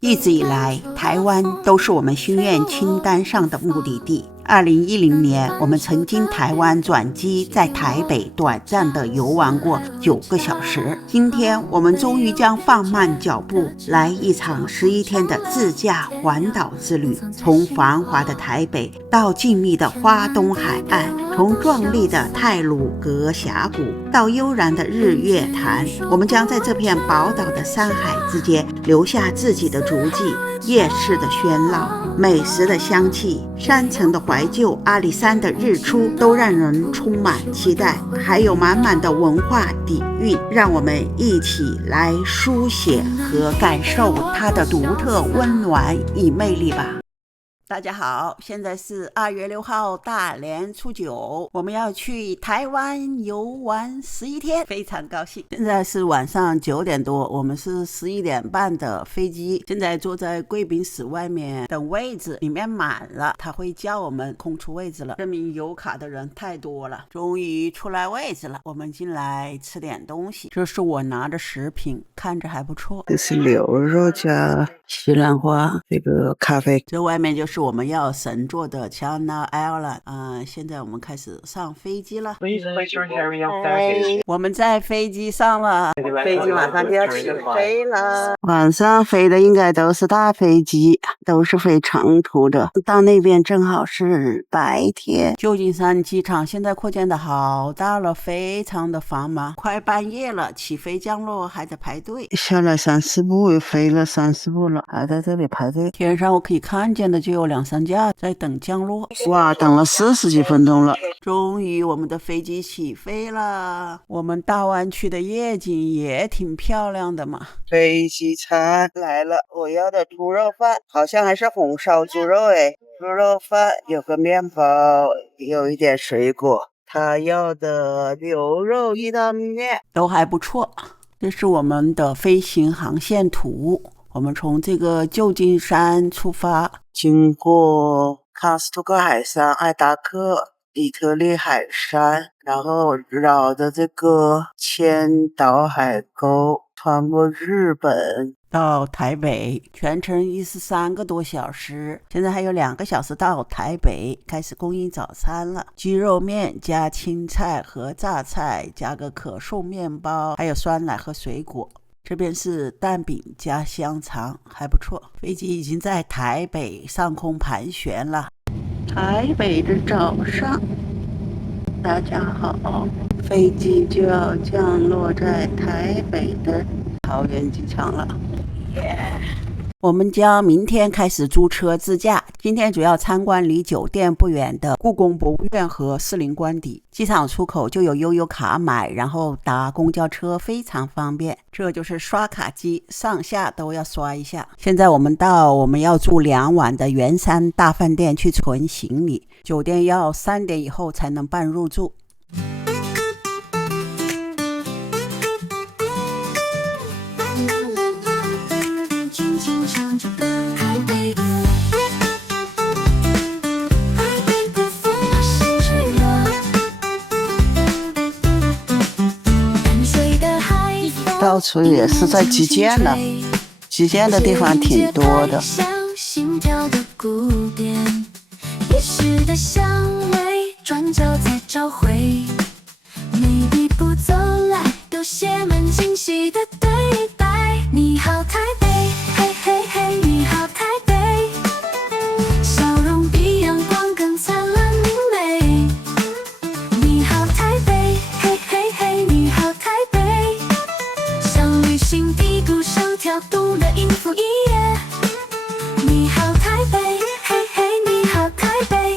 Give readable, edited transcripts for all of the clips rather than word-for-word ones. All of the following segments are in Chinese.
一直以来，台湾都是我们心愿清单上的目的地。2010年，我们曾经台湾转机，在台北短暂的游玩过9个小时。今天，我们终于将放慢脚步，来一场11天的自驾环岛之旅。从繁华的台北到静谧的花东海岸，从壮丽的太鲁阁峡谷到悠然的日月潭，我们将在这片宝岛的山海之间留下自己的足迹。夜市的喧闹，美食的香气，山城的怀旧，阿里山的日出，都让人充满期待，还有满满的文化底蕴，让我们一起来书写和感受它的独特温暖与魅力吧。大家好，现在是2月6号大年初9，我们要去台湾游玩11天，非常高兴。现在是晚上9点多，我们是11点半的飞机，现在坐在贵宾室外面等位置，里面满了，他会叫我们空出位置了，证明有卡的人太多了。终于出来位置了，我们进来吃点东西。这是我拿的食品，看着还不错，这是牛肉加西兰花，这个咖啡。这外面就是我们要乘坐的 China Airline。现在我们开始上飞机了。我们在飞机上了，飞机马上就要起飞了。晚上飞的应该都是大飞机，都是飞长途的。到那边正好是白天。旧金山机场现在扩建的好大了，非常的繁忙。快半夜了，起飞降落还在排队。下来30步，又飞了30步了，还在这里排队。天上我可以看见的就有2-3架在等降落。哇，等了40几分钟了。终于我们的飞机起飞了。我们大湾区的夜景也挺漂亮的嘛。飞机餐来了，我要的猪肉饭，好像还是红烧猪肉诶。猪肉饭有个面包，有一点水果。他要的牛肉意大利面都还不错。这是我们的飞行航线图，我们从这个旧金山出发，经过卡斯托克海山、爱达克、底特律海山，然后绕着这个千岛海沟，穿过日本到台北，全程13个多小时。现在还有2个小时到台北，开始供应早餐了。鸡肉面加青菜和榨菜，加个可颂面包，还有酸奶和水果。这边是蛋饼加香肠，还不错。飞机已经在台北上空盘旋了。台北的早上，大家好，飞机就要降落在台北的桃园机场了。我们将明天开始租车自驾，今天主要参观离酒店不远的故宫博物院和士林官邸。机场出口就有悠游卡买，然后搭公交车非常方便。这就是刷卡机，上下都要刷一下。现在我们到我们要住2晚的圆山大饭店去存行李，酒店要3点以后才能办入住。到处也是在基建的，基建的地方挺多的。心跳的鼓点，夜市的香味，转角再找回，每一步走来都写满惊喜的对白。你好台北，嘿嘿嘿，你好台北，笑容比阳光更灿烂明媚。你好台北，嘿嘿嘿，你好台北，像旅行地图上跳动的音符一页。你好台北，嘿嘿，你好台北。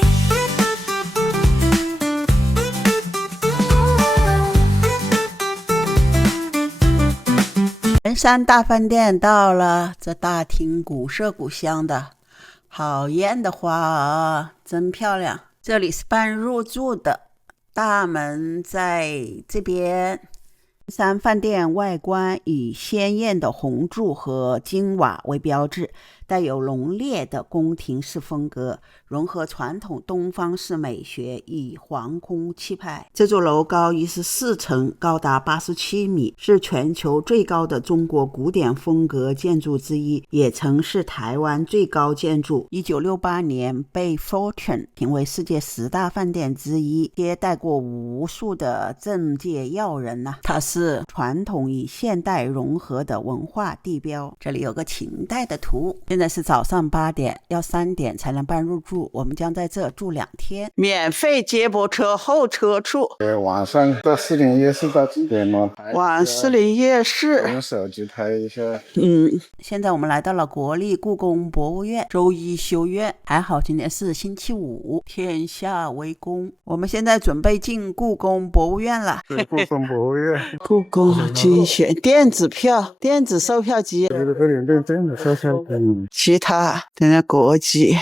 圆山大饭店到了，这大厅古色古香的，好艳的花啊，真漂亮。这里是办入住的，大门在这边。山饭店外观以鲜艳的红柱和金瓦为标志，带有浓烈的宫廷式风格，融合传统东方式美学与皇宫气派。这座楼高14层，高达87米，是全球最高的中国古典风格建筑之一，也曾是台湾最高建筑。1968年被 Fortune 评为世界10大饭店之一，接待过无数的政界要人它是传统与现代融合的文化地标。这里有个秦代的图。现在是早上8点，要3点才能办入住，我们将在这住2天，免费接驳车候车处。晚上到士林夜市到几点了？往士林夜市用手机拍一下。现在我们来到了国立故宫博物院，周一休院，还好今天是星期五，天下为公。我们现在准备进故宫博物院了。故宫博物院，故宫精选电子票，电子售票机，电子售票机，其他等下国籍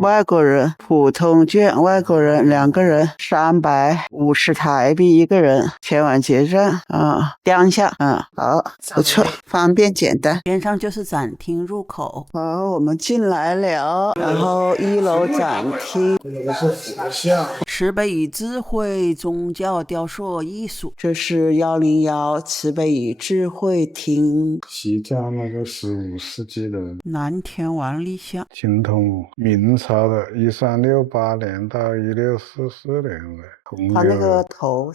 外国人普通券，外国人2个人350台币1个人，前往结账点一下好，不错，方便简单。边上就是展厅入口。好，我们进来了，然后1楼展厅，这个是佛像，慈悲与智慧宗教雕塑艺术，这是101慈悲与智慧厅，西家那个15世纪的南天王立像，清通明朝的1368年到1644年的。它那个头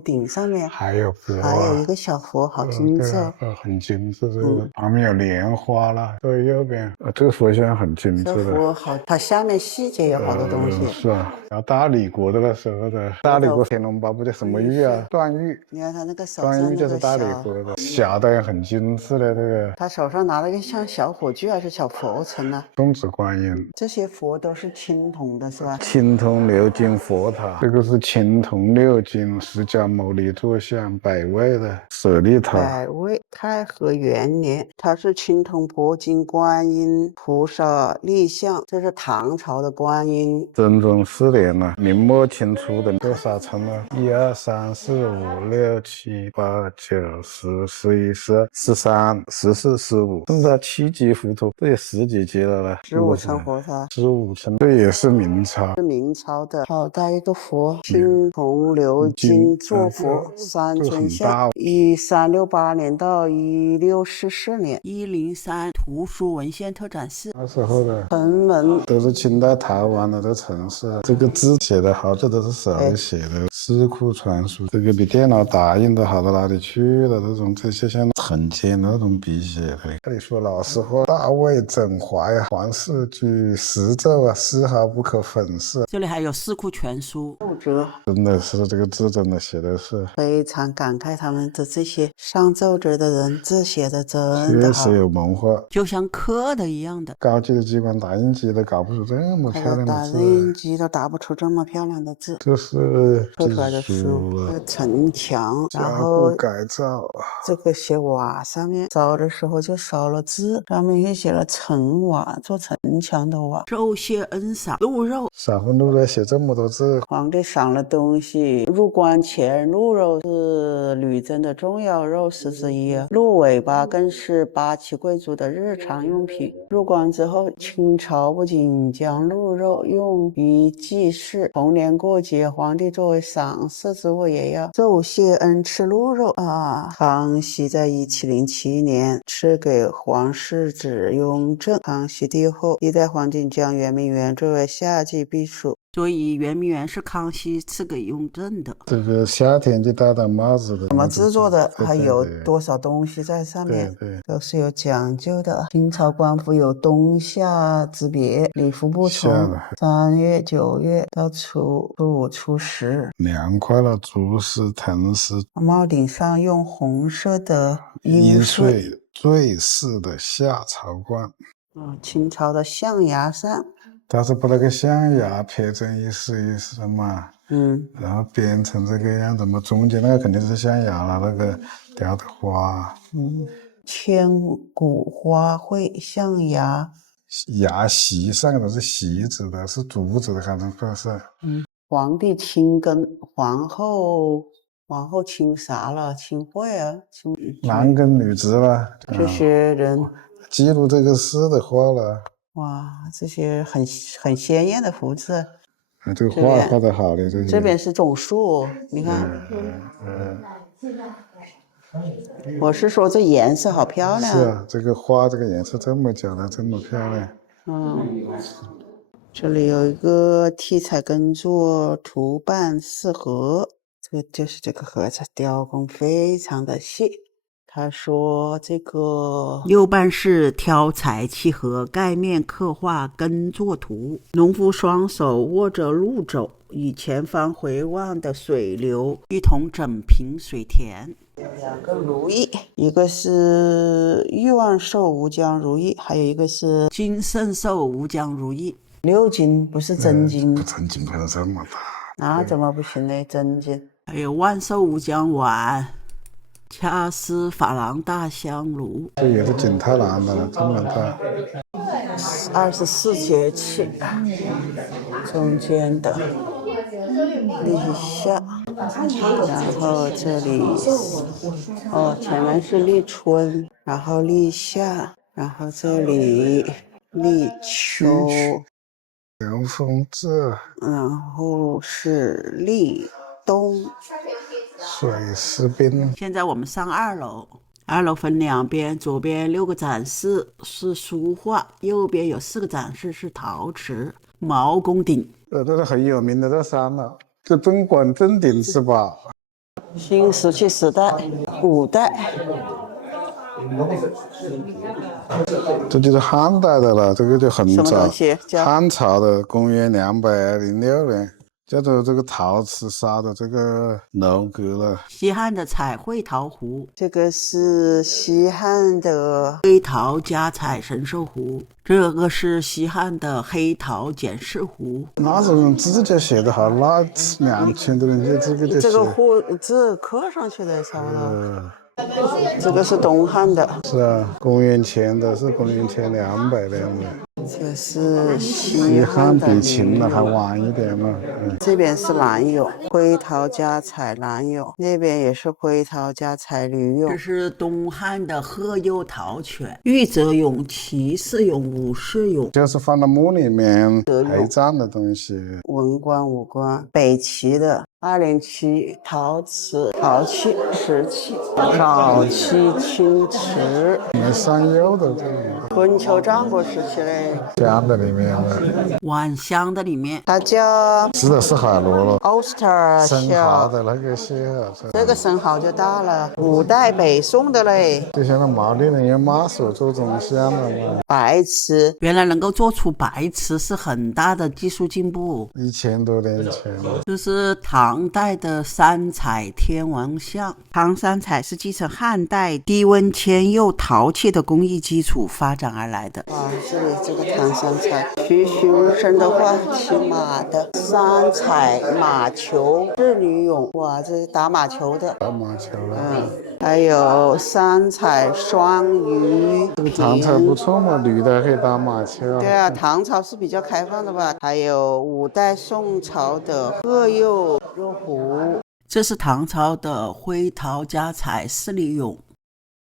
顶上面还有佛还有一个小佛，好精致很精致。这个旁边有莲花了，对，右边这个佛像很精致的。这佛好，它下面细节有好多东西。是啊，然后大理国的那时候的大理国天龙八部叫什么玉啊？段誉。你看他那个手上段誉就是大理国的，小的也很精致的这个。他手上拿了个像小火炬还是小佛尘呢？松子观音。这些佛都是青铜的是吧？青铜鎏金佛塔，这个是青铜鎏金释迦牟尼坐像百位的舍利塔。百位太和元年，它是青铜铂金观音菩萨立像，这是唐朝的观音。真宗4年了，明末清初的多少层了？1、2、3、4、5、6、7、8、9、10、11、12、13、14、15，甚至7级浮屠，这也10几级了了。15层佛塔，15层，这也是明朝，是明朝的。好大一个佛，青铜鎏金坐佛3尊像，以1368年到1644年，103图书文献特展室。那时候的城门都是清代台湾的城市，这个字写的好，这都是手写的，四库传书，这个比电脑打印的好到哪里去了？这些像很尖的那种笔写的。这里说老实话，大卫整怀啊，皇室居实奏啊，丝毫不可粉饰。这里还有四库全书奏折，真的是这个字真的写的是非常感慨，他们的这些上奏折的人字写的真的好，确实有文化，就像刻的一样的。高级的机关打印机都搞不出这么漂亮的字，打印机都打不出这么漂亮的字。这是刻出来的书，这个城墙，然后改造，这个写瓦上面早的时候就少了字，上面也写了城瓦，做城墙的瓦。昼谢恩赏鹿肉，赏份鹿肉写这么多字，皇帝赏了东西。入关前，鹿肉是女真的重要肉食之一，鹿尾巴更是八旗贵族的日常用品。入关之后，清朝不仅将鹿肉用于祭祀，逢年过节，皇帝作为赏赐之物也要昼谢恩吃鹿肉康熙在1707年赐给皇室子雍正，康熙帝后一代皇帝将圆明园作为夏季避暑，所以圆明园是康熙赐给雍正的。这个夏天就戴的帽子的怎么制作的，还有多少东西在上面，都是有讲究的。清朝官服有冬夏之别，礼服不同，3月、9月到初5、初10，凉快了，竹丝、藤丝。帽顶上用红色的阴穗坠饰的夏朝冠。清朝的象牙扇，他是把那个象牙撇成一丝一丝的嘛，然后编成这个样子嘛，中间那个肯定是象牙了，那个雕的花，千古花卉象牙，牙席上的是席子的，是竹子的，可能不是。皇帝亲跟皇后亲啥了？亲惠啊，亲男耕女织了，这些人记录这个诗的画了。哇，这些很鲜艳的胡子。这个画画的好的，这边是种树，你看。我是说这颜色好漂亮。是啊，这个花这个颜色这么讲的这么漂亮。这里有一个题彩耕作图办四盒，这个就是这个盒子，雕工非常的细。他说这个右半是挑彩漆盒，盖面刻画耕作图，农夫双手握着鹿肘，以前方回望的水流一同整平水田。两个如意，一个是欲望寿无疆如意，还有一个是金圣寿无疆如意。6斤不是真金，真金拍的这么大，那怎么不行呢？真金。还有万寿无疆丸，恰似珐琅大香炉，这也是景泰蓝的了，这么大。24节气，中间的立夏，然后这里前面是立春，然后立夏，然后这里立秋，凉风至，然后是立冬，水湿冰。现在我们上2楼，2楼分2边，左边6个展示是书画，右边有4个展示是陶瓷、毛公鼎。这是很有名的这山了，这中馆正鼎是吧？新石器时代、古代，这就是汉代的了，这个就很什么早东西？汉朝的，公元206年，叫做这个陶瓷砂的这个楼阁了。西汉的彩绘陶壶，这个是西汉的黑陶加彩神兽壶，这个是西汉的黑陶简式壶。那是用指甲写的好，那2000多年前这个就这个壶字刻上去的差不多。这个是东汉的，是啊，公元前的是公元前200年的。这是西汉比秦的还晚一点嘛。这边是蓝釉，灰陶加彩蓝釉，那边也是灰陶加彩铝釉。这是东汉的褐釉陶犬，玉泽俑、骑士俑、武士俑，就是放到墓里面陪葬的东西。文官、武官，北齐的207陶瓷、陶器、瓷器，早期青瓷，没上釉的这种。春秋战国时期嘞。香的里面的，晚香的里面，它叫吃的是海螺了。Oyster 生蚝的那个蟹，这个生蚝就大了，古代北宋的嘞。就像那毛利人用麻手做中香的嘛。白瓷，原来能够做出白瓷是很大的技术进步。1000多年前，这是唐代的三彩天王像。唐三彩是继承汉代低温铅釉陶器的工艺基础发展而来的。哇，这里这个唐三彩，栩栩如生的画，骑马的三彩马球，仕女俑，哇，这是打马球的。打马球了。还有三彩双鱼。这个唐朝不错嘛，女的还可以打马球。对啊，唐朝是比较开放的吧。还有5代宋朝的褐釉肉壶，这是唐朝的灰陶加彩四立俑。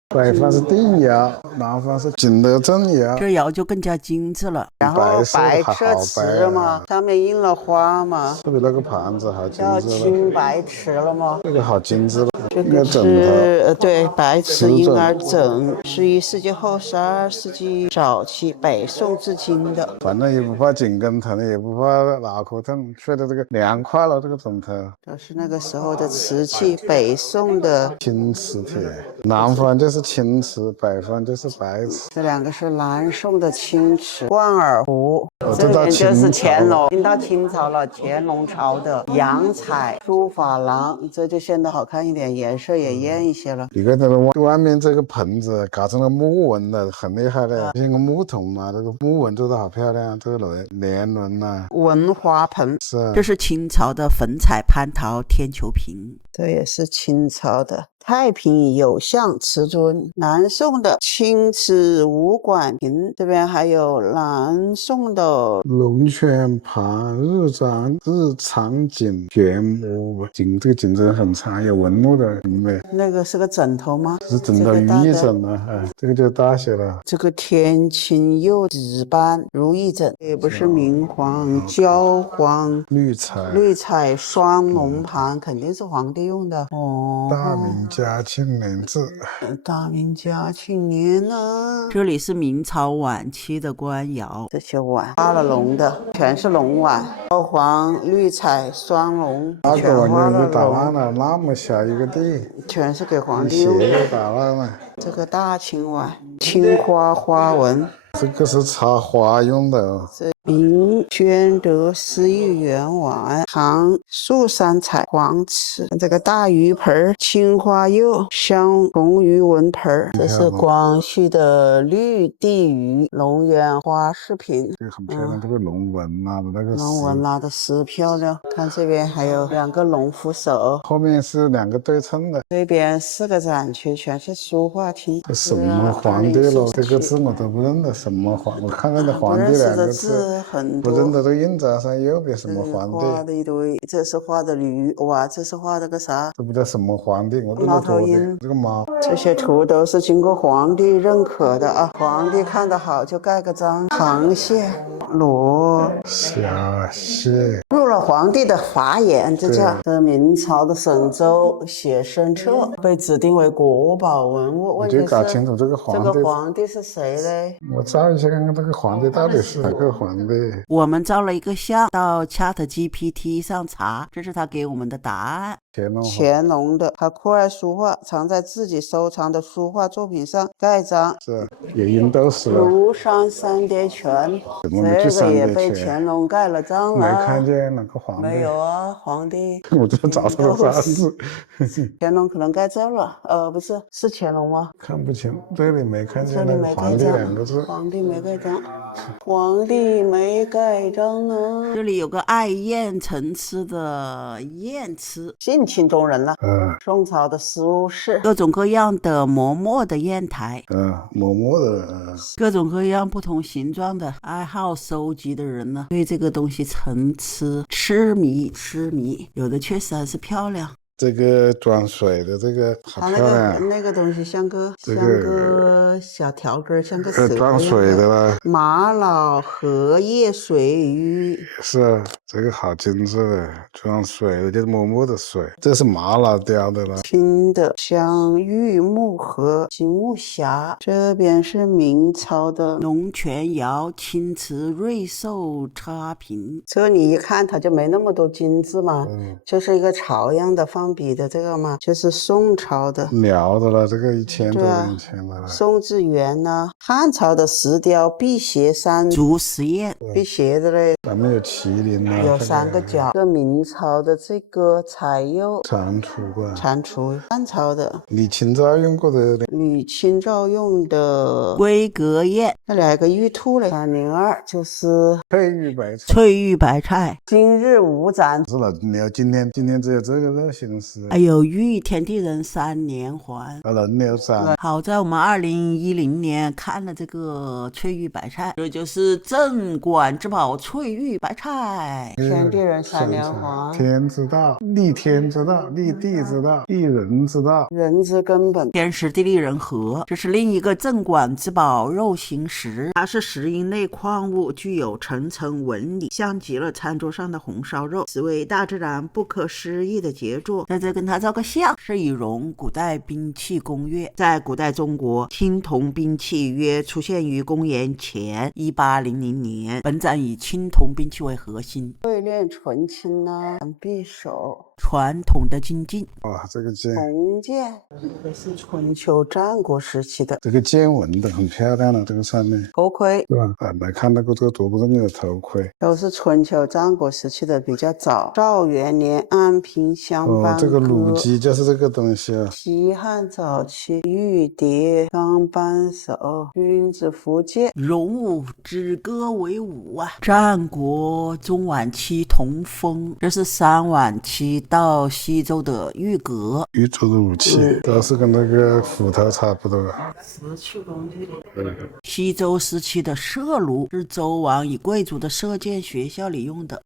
北方是定窑，南方是景德镇窑，这窑就更加精致了。然后白色瓷嘛，上面印了花嘛，是比那个盘子好精致叫了。青白瓷了吗？这个好精致了，这个是对白瓷婴儿枕，11世纪后12世纪早期北宋至今的。反正也不怕颈根疼，也不怕脑壳痛，睡的这个凉快了，这个枕头。这是那个时候的瓷器，北宋的青瓷铁，南方就是青瓷，北方就是白瓷。这2个是南宋的青瓷罐耳壶，这边就是乾隆，已经到清朝了，乾隆朝的洋彩书珐琅，这就显得好看一点，颜色也艳一些了。你看这个外面这个盆子搞成了木纹的，很厉害的，像个木桶嘛，这个木纹做的好漂亮，这个年轮呐，文花盆是。这是清朝的粉彩蟠桃天球瓶，这也是清朝的太平有象瓷尊，南宋的青瓷吴管平，这边还有南宋的龙泉盘日长颈卷木颈，这个颈真很长，有纹路的，明白？那个是个枕头吗？是枕到玉枕了，这个就大些了。这个天青釉紫斑如意枕，也不是明黄、焦黄、绿彩双龙盘，肯定是皇帝用的哦。大明嘉庆年制，大明嘉庆年啊，这里是明朝晚期的官窑，这些碗花了龙的，全是龙碗，焦黄、绿彩、双龙，那全个玩意就花了龙，打烂了，那么小一个地，全是给皇帝鞋用的。都打烂了。这个大青碗，青花花纹，这个是插花用的。明宣德诗意圆碗，唐素三彩黄瓷，这个大鱼盆青花釉镶红鱼纹盆，这是光绪的绿地鱼龙眼花饰品，这个很漂亮，这个龙纹啊的那个龙纹拉的丝漂亮。看这边还有2个龙扶手，后面是2个对称的。这边4个展区全是书画厅。这什么皇帝了？这个字我都不认得，什么皇？我看那个皇帝2个字很多。不认得。这个印章上右边什么皇帝？画的一堆，这是画的驴，哇，这是画的个啥？这不叫什么皇帝？我猫头鹰。这个猫，这些图都是经过皇帝认可的啊，皇帝看得好就盖个章。螃蟹、螺、小蟹，入了皇帝的法眼，这叫。这明朝的沈周写生册被指定为国宝文物。我就搞清楚这个皇帝是谁嘞？我照一下看看这个皇帝到底是哪个皇帝。我们照了一个相，到 ChatGPT 上查，这是他给我们的答案。乾隆的，他酷爱书画，常在自己收藏的书画作品上盖章。是也阴斗死了。庐山三叠泉，这个也被乾隆盖了章了。没看见哪个皇帝？没有啊，皇帝。我就找到了3字。乾隆可能盖这了，不是，是乾隆吗？看不清，这里没看见那个皇帝2个字。皇帝没盖章，皇帝没盖章啊。这里有个爱宴陈词的宴词，性情中人了。宋朝的苏轼，各种各样的磨墨的砚台，磨墨的，各种各样不同形状的爱好收集的人呢，对这个东西沉痴痴迷，有的确实还是漂亮。这个装水的这个好漂亮，那个东西像个小条根，像个水装水的了。玛瑙荷叶水鱼，是这个好精致的，装水的就是磨墨的水，这是玛瑙雕的了。拼的像玉木盒、金木匣。这边是明朝的龙泉窑青瓷瑞兽插瓶，这你一看它就没那么多金字嘛，就是一个槽样的放笔的这个嘛，就是宋朝的辽的了，这个1000多年前的了。宋至元呢，汉朝的石雕辟邪山竹石砚，辟邪的嘞。咱们有麒麟啊，有3个角。这明朝的这个彩釉蟾蜍，汉朝的李清照用过的，吕清照用的龟格砚。那里还有个玉兔嘞。302就是翠玉白菜。今日无展，是了，今天只有这个热心思。还有玉天地人3连环，人流展。好在我们2010年看了这个翠玉白菜，这就是镇馆之宝翠玉白菜。天地人3连环，天之道，立天之道，立地之道，立人之道，人之根本，天时地利人和。这是另一个镇馆之宝肉形石，它是石英类矿物，具有层层纹理，像极了餐桌上的红烧肉，是为大自然不可思议的杰作。在这跟它照个相。是以荣古代兵器攻略。在古代中国，青铜兵器约出现于公元前1800年，本展以青铜兵器为核心，对练纯青啊，匕首，传统的精进。哇，这个剑，铜剑，这是春秋战国时期的，这个剑纹的很漂亮了，这个上面头盔是吧？没看到过这个多不正经的头盔，都是春秋战国时期的，比较早。赵元年安平襄班歌，这个弩机就是这个东西啊。西汉早期玉蝶、钢扳手、君子符剑，荣武之歌为武啊。战国中晚期铜锋，这是3晚期到西周的玉革，玉做的武器都是跟那个斧头差不多。石器工具。西周时期的射炉是周王以贵族的射箭学校里用的。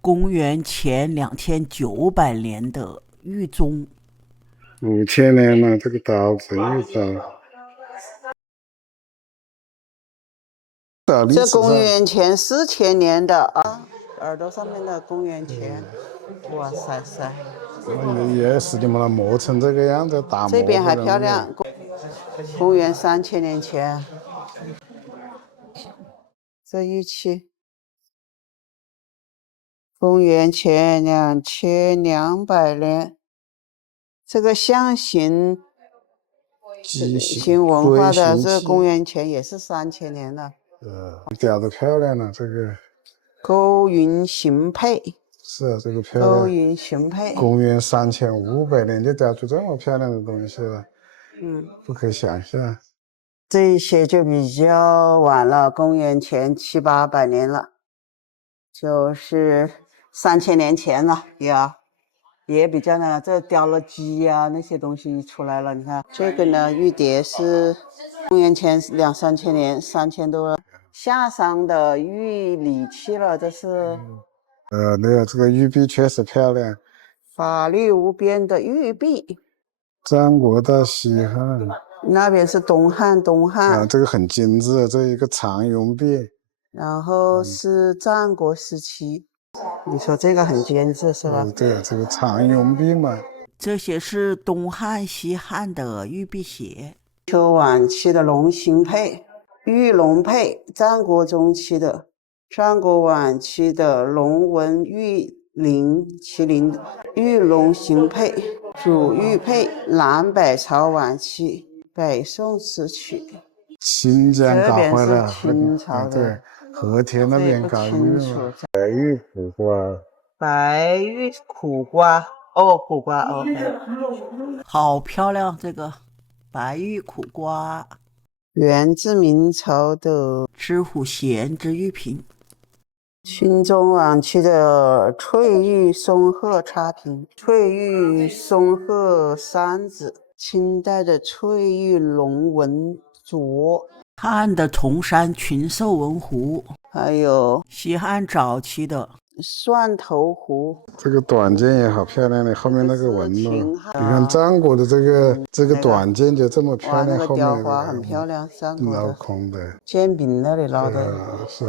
公元前2900年的玉钟5000年了，这个刀子玉刀。这公元前4000年的啊，耳朵上面的公元前，哇塞塞，也是你们那磨成这个样子，打磨。这边还漂亮，公元3000年前，这玉器，公元前2200年，这个象形文化的，这公元前也是3000年了。一点都漂亮了，这个勾云形佩。是啊，这个漂亮。勾云形佩。公元3500年就雕出这么漂亮的东西了，不可想象。这些就比较晚了，公元前700-800年了，就是3000年前了，也比较呢，这雕了鸡啊那些东西出来了。你看这个呢，玉蝶是公元前2-3千年，3000多了。夏商的玉礼器了，这是。对啊，这个玉璧确实漂亮。法律无边的玉璧。战国到西汉。那边是东汉。这个很精致，这一个长绒璧。然后是战国时期。你说这个很精致是吧？对啊，这个长绒璧嘛。这些是东汉西汉的玉璧鞋。秋晚期的龙形佩。玉龙佩，战国中期的。战国晚期的龙纹玉麒麟玉龙形佩。主玉佩，南北朝晚期，北宋时期。新疆搞坏了，清朝的。对，和田那边搞玉嘛。白玉苦瓜。白玉苦瓜，苦瓜 OK。好漂亮，这个白玉苦瓜。源自明朝的知府闲置玉瓶。清中晚期的翠玉松鹤插瓶。翠玉松鹤三子。清代的翠玉龙纹镯。汉的崇山群兽纹壶。还有西汉早期的蒜头壶。这个短剑也好漂亮的，后面那个纹路。你看战国的这个短剑就这么漂亮，后面雕花很漂亮，镂空的。剑柄那里捞的。是。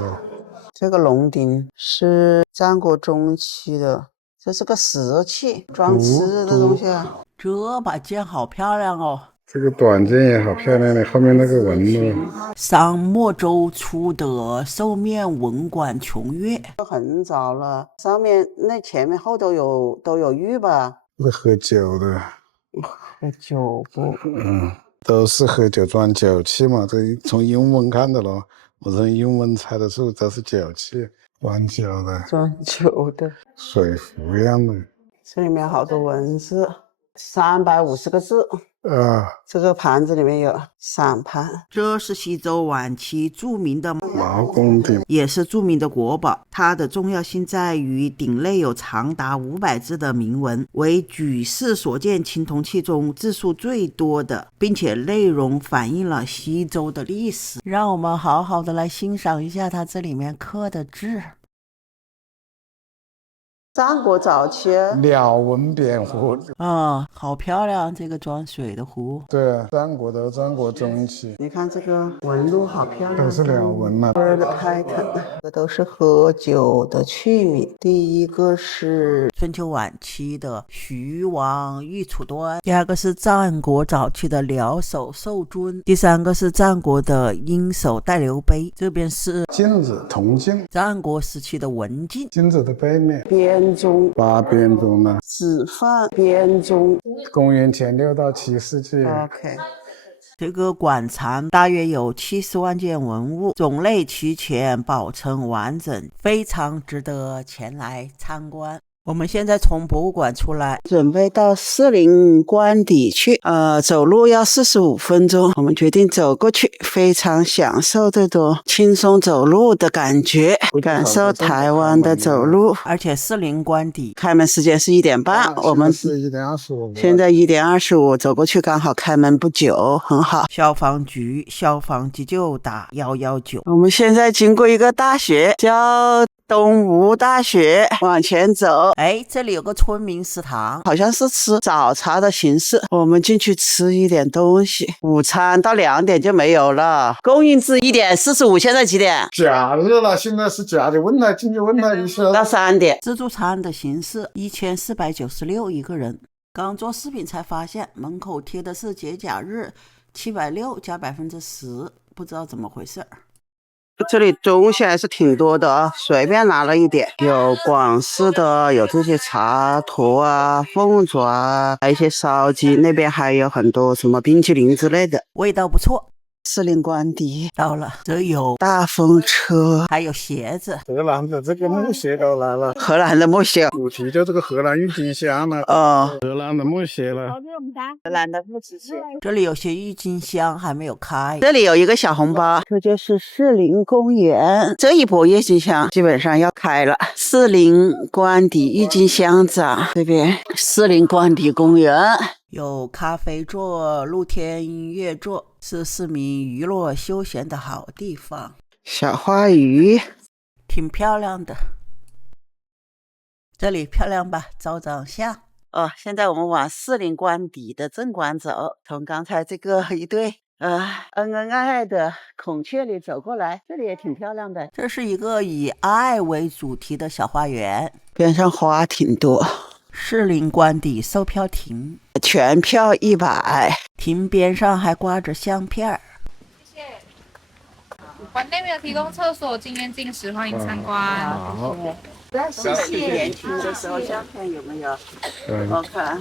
这个龙鼎是战国中期的，这是个石器，装吃的东西啊。这把剑好漂亮哦。这个短剑也好漂亮的，后面那个纹路。商末周初的兽面文管琼月，很早了，上面那前面后都有玉吧？是喝酒的。喝酒不？都是喝酒装酒器嘛，这从英文看的咯。我从英文猜的是这是酒器，装酒的。装酒的。水壶一样的。这里面好多文字，350个字。这个盘子里面有散盘。这是西周晚期著名的毛公鼎，也是著名的国宝。它的重要性在于鼎内有长达500字的铭文，为举世所见青铜器中字数最多的，并且内容反映了西周的历史。让我们好好的来欣赏一下它这里面刻的字。战国早期鸟纹扁壶。好漂亮，这个装水的壶。对啊，战国中期。你看这个纹路好漂亮，都是鸟纹嘛。这都是喝酒的器皿。第一个是春秋晚期的徐王玉杵端，第二个是战国早期的辽首寿尊，第三个是战国的鹰首带刘碑。这边是镜子，铜镜。战国时期的文镜。镜子的背面。编钟。八编钟呢？纸范编钟。公元前6到7世纪。OK。这个馆藏大约有70万件文物，种类齐全，保存完整，非常值得前来参观。我们现在从博物馆出来，准备到士林官邸去。走路要45分钟，我们决定走过去，非常享受这种轻松走路的感觉，感受台湾的走路。而且士林官邸开门时间是1点半，我们是1点25，现在1点25走过去，刚好开门不久，很好。消防局消防急救打119。我们现在经过一个大学，叫东吴大学，往前走，这里有个村民食堂，好像是吃早茶的形式。我们进去吃一点东西，午餐到2点就没有了，供应至1点45，现在几点？假日了，现在是假的，问他进去问他一下。到3点。自助餐的形式1496一个人。刚做视频才发现门口贴的是节假日760加10%，不知道怎么回事。这里东西还是挺多的啊，随便拿了一点，有广式的，有这些茶坨啊、凤爪啊，还有一些烧鸡，那边还有很多什么冰淇淋之类的，味道不错。士林官邸到了，这有大风车，还有鞋子。荷兰的这个木鞋都来了，荷兰的木鞋，主题就这个荷兰郁金香了。荷兰的木鞋了，荷兰的木质鞋。这里有些郁金香还没有开。这里有一个小红包，这就是士林公园。这一波郁金香基本上要开了。士林官邸郁金香展，这边士林官邸公园。有咖啡座、露天音乐座，是市民娱乐休闲的好地方。小花鱼挺漂亮的，这里漂亮吧？照张相。现在我们往士林官邸的正馆走，从刚才这个一对恩恩爱爱的孔雀里走过来，这里也挺漂亮的。这是一个以爱为主题的小花园，边上花挺多。士林官邸售票亭，全票100，亭边上还挂着相片。谢谢。馆内没有提供厕所，禁烟禁食，欢迎参观。好，谢谢。年轻的时候相片有没有？我看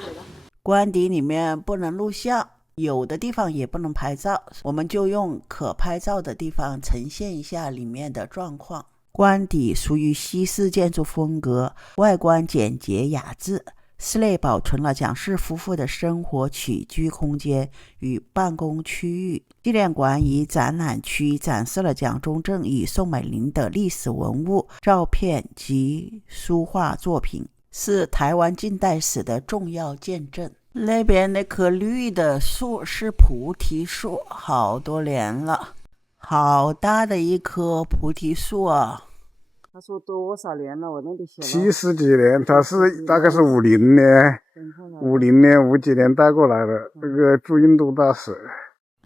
官邸里面不能录像，有的地方也不能拍照，我们就用可拍照的地方呈现一下里面的状况。官邸属于西式建筑风格，外观简洁雅致，室内保存了蒋氏夫妇的生活起居空间与办公区域。纪念馆与展览区展示了蒋中正与宋美龄的历史文物、照片及书画作品，是台湾近代史的重要见证。那边那棵绿的树是菩提树，好多年了，好大的一棵菩提树啊！他说多少年了？我那里写了70几年，他是大概是50年、50几年带过来的。这个驻印度大使。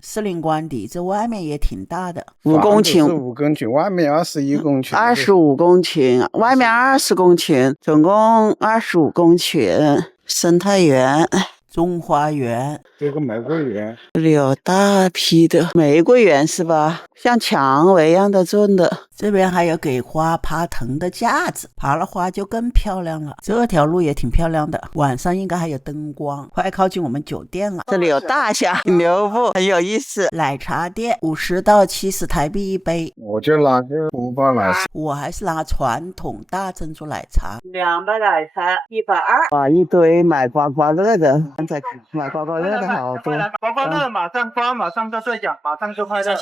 士林官邸这外面也挺大的，5公顷，是5公顷，外面21公顷，25公顷，外面20公顷，总共25公顷。生态园。中花园，这个玫瑰园，这里有大批的玫瑰园是吧？像蔷薇一样的种的。这边还有给花爬藤的架子，爬了花就更漂亮了。这条路也挺漂亮的，晚上应该还有灯光。快靠近我们酒店了，这里有大虾、牛布，很有意思。奶茶店50到70台币一杯，我就拿个古巴奶茶，我还是拿传统大珍珠奶茶。2杯奶茶120。哇，一堆买刮刮乐的，在买刮刮乐的好多。刮刮乐马上刮，马上就兑奖，马上就快乐。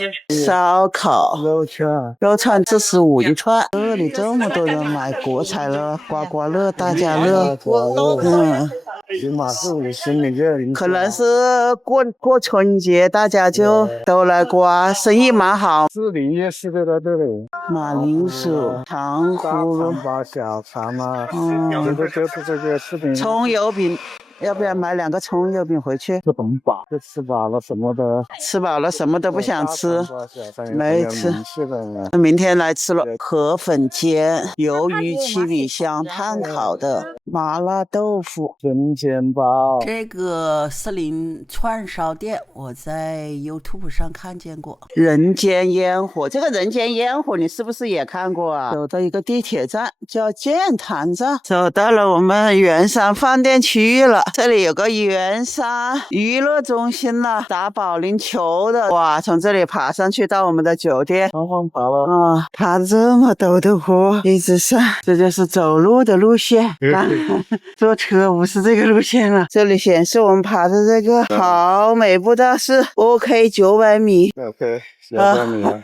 烧烤、肉串45一串。这里这么多人买国彩乐、刮刮乐、大家乐，起码是50年这零。可能是过春节，大家就都来刮，生意蛮好。士林夜市就在这里。马铃薯、糖葫芦、小肠啊，这个就是这个士林。葱油饼。要不要买2个葱油饼回去？不懂饱，就吃饱了什么的，吃饱了什么都不想吃，没吃。明天来吃了河粉煎、鱿鱼七里香炭烤的麻辣豆腐、生煎包。这个士林串烧店我在 YouTube 上看见过。人间烟火，这个人间烟火你是不是也看过啊？走到一个地铁站叫建潭站，走到了我们圆山饭店区域了。这里有个圆山娱乐中心了，打保龄球的。哇，从这里爬上去到我们的酒店，爬了爬这么陡的坡一直上，这就是走路的路线。坐车不是这个路线了。这里显示我们爬的这个好美步道是 OK 900米。OK， 900米了。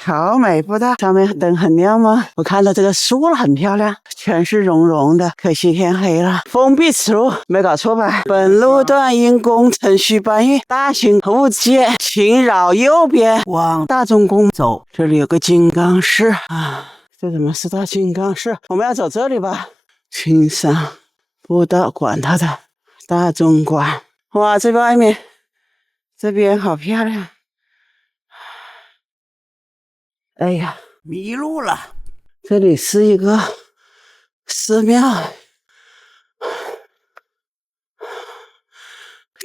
好美步道，上面灯很亮吗？我看到这个树了，很漂亮，全是绒绒的。可惜天黑了。封闭此路，没搞错吧？本路段因工程需搬运大型物件，请绕右边往大众宫走。这里有个金刚寺啊，这怎么是大金刚寺？我们要走这里吧？青山步道，管他的，大众馆。哇，这外面这边好漂亮。哎呀，迷路了。这里是一个寺庙，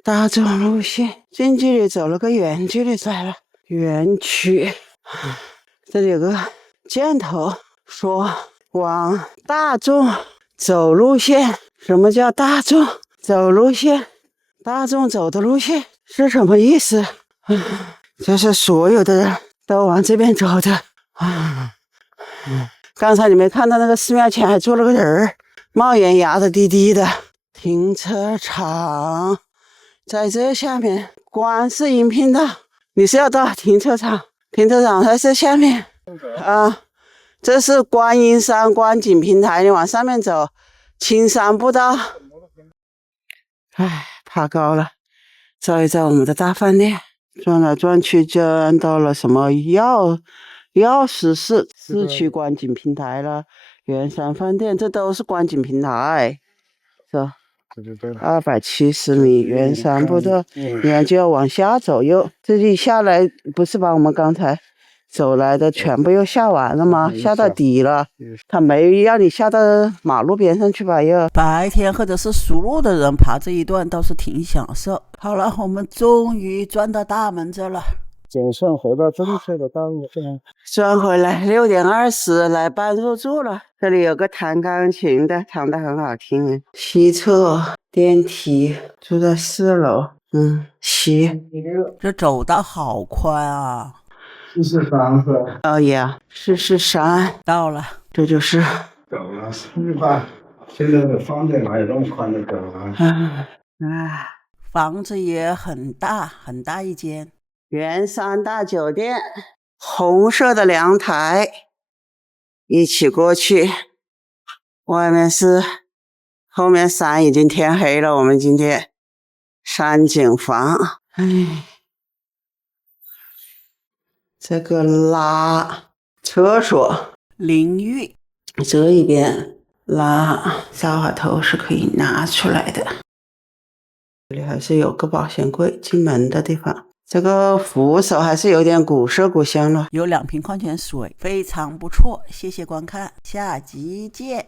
大众路线，近距离走了个远距离来了。园区，这里有个箭头说往大众走路线。什么叫大众走路线？大众走的路线是什么意思？这是所有的人都往这边走的。刚才你没看到那个寺庙前还坐了个人，冒烟压的低低的。停车场在这下面，观世音频道。你是要到停车场？停车场在这下面啊。这是观音山观景平台，你往上面走，青山步道。唉，爬高了。找一找我们的大饭店，转来转去转到了什么药师寺、市区观景平台了，圆山饭店，这都是观景平台，是吧？这就对了。270米，圆山步道，然后就要往下走，这里下来不是把我们刚才走来的全部又下完了吗？下到底了，他没让你下到马路边上去吧？又白天或者是熟路的人爬这一段倒是挺享受。好了，我们终于转到大门这了。总算回到正确的道路上。转回来6点20来办入住了。这里有个弹钢琴的，弹得很好听。西侧电梯，住在4楼。这走道好宽啊。44山是吧？哦呀，44山到了，这就是走了4吧。现在的房子哪有这么宽的走了？房子也很大，很大一间。圆山大酒店，红色的凉台，一起过去。外面是，后面山已经天黑了。我们今天山景房，这个拉厕所淋浴，这一边拉沙发头是可以拿出来的。这里还是有个保险柜，进门的地方。这个扶手还是有点古色古香了，有2瓶矿泉水，非常不错。谢谢观看，下集见。